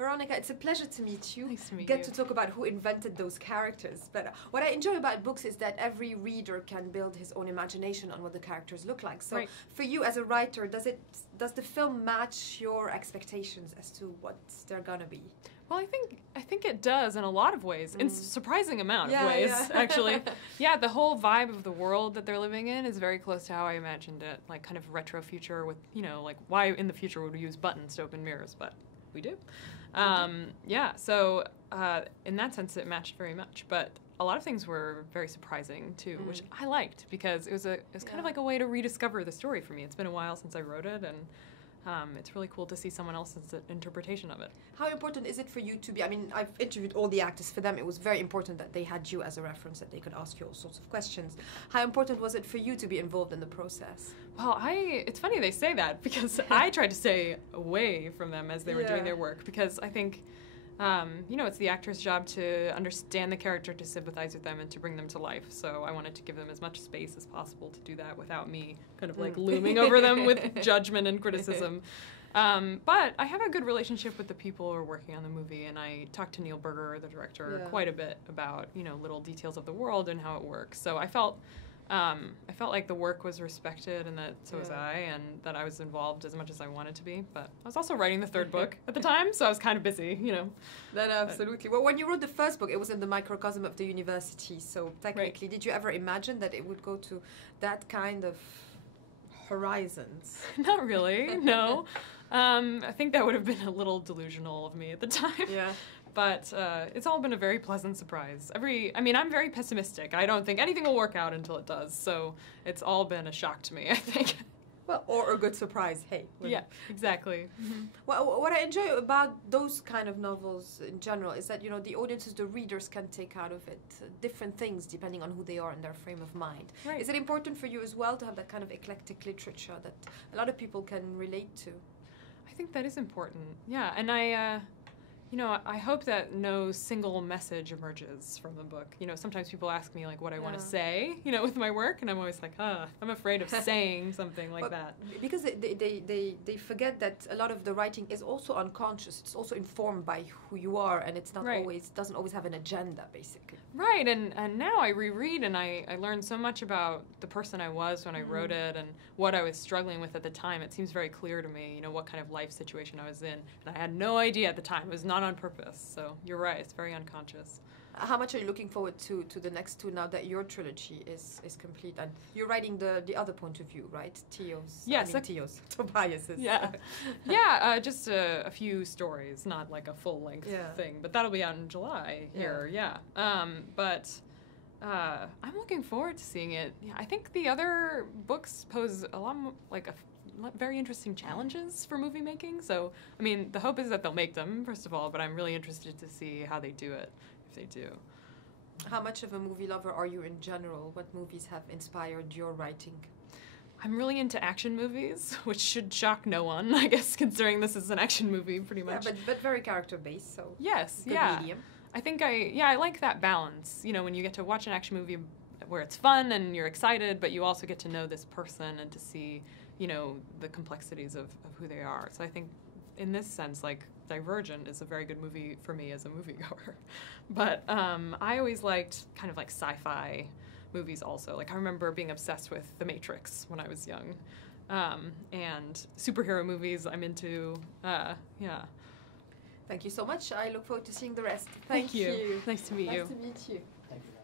Veronica, it's a pleasure to meet you. Nice to meet Get you. to talk about who invented those characters. But what I enjoy about books is that every reader can build his own imagination on what the characters look like. So for you as a writer, does the film match your expectations as to what they're gonna be? Well, I think it does in a lot of ways, in surprising amount of ways, actually. Yeah, the whole vibe of the world that they're living in is very close to how I imagined it, like kind of retro future with, you know, like why in the future would we use buttons to open mirrors, but we do. Yeah, so in that sense it matched very much, but a lot of things were very surprising too, which I liked because it was kind of like a way to rediscover the story for me. It's been a while since I wrote it, and it's really cool to see someone else's interpretation of it. How important is it for you to be, I mean, I've interviewed all the actors. For them, it was very important that they had you as a reference, that they could ask you all sorts of questions. How important was it for you to be involved in the process? Well, it's funny they say that because I tried to stay away from them as they were doing their work because I think, you know, it's the actor's job to understand the character, to sympathize with them, and to bring them to life. So I wanted to give them as much space as possible to do that without me kind of like looming over them with judgment and criticism. But I have a good relationship with the people who are working on the movie, and I talked to Neil Berger, the director, quite a bit about, you know, little details of the world and how it works. So I felt like the work was respected, and that so was I, and that I was involved as much as I wanted to be. But I was also writing the third book at the time, so I was kind of busy, you know. That absolutely. Well, when you wrote the first book, it was in the microcosm of the university. So technically, did you ever imagine that it would go to that kind of horizons? Not really, no. I think that would have been a little delusional of me at the time. Yeah. But it's all been a very pleasant surprise. I mean, I'm very pessimistic. I don't think anything will work out until it does. So it's all been a shock to me, I think. Well, or a good surprise, hey. Yeah, exactly. Well, what I enjoy about those kind of novels in general is that, you know, the audiences, the readers can take out of it different things depending on who they are and their frame of mind. Is it important for you as well to have that kind of eclectic literature that a lot of people can relate to? I think that is important, yeah. And you know, I hope that no single message emerges from the book. You know, sometimes people ask me, like, what I want to say, you know, with my work, and I'm always like, I'm afraid of saying something like that. Because they forget that a lot of the writing is also unconscious. It's also informed by who you are, and it's not doesn't always have an agenda, basically. Right, and now I reread, and I learn so much about the person I was when I wrote it, and what I was struggling with at the time. It seems very clear to me, you know, what kind of life situation I was in, and I had no idea at the time. It was not on purpose, so you're right, it's very unconscious. How much are you looking forward to the next two now that your trilogy is complete? And you're writing the other point of view, right? Theo's. Yes. Tobias's. Yeah. Yeah, just a few stories, not like a full-length thing. But that'll be out in July here, but I'm looking forward to seeing it. Yeah, I think the other books pose a lot more, like very interesting challenges for movie making. So, I mean, the hope is that they'll make them, first of all, but I'm really interested to see how they do it, if they do. How much of a movie lover are you in general? What movies have inspired your writing? I'm really into action movies, which should shock no one, I guess, considering this is an action movie, pretty much. Yeah, but very character-based, so yes, good medium. I think I like that balance, you know, when you get to watch an action movie where it's fun and you're excited, but you also get to know this person and to see, you know, the complexities of who they are. So I think in this sense, like, Divergent is a very good movie for me as a moviegoer. But I always liked kind of like sci-fi movies also. Like, I remember being obsessed with The Matrix when I was young. And superhero movies I'm into, yeah. Thank you so much. I look forward to seeing the rest. Thank you. Nice to meet you. Nice to meet you. Thank you.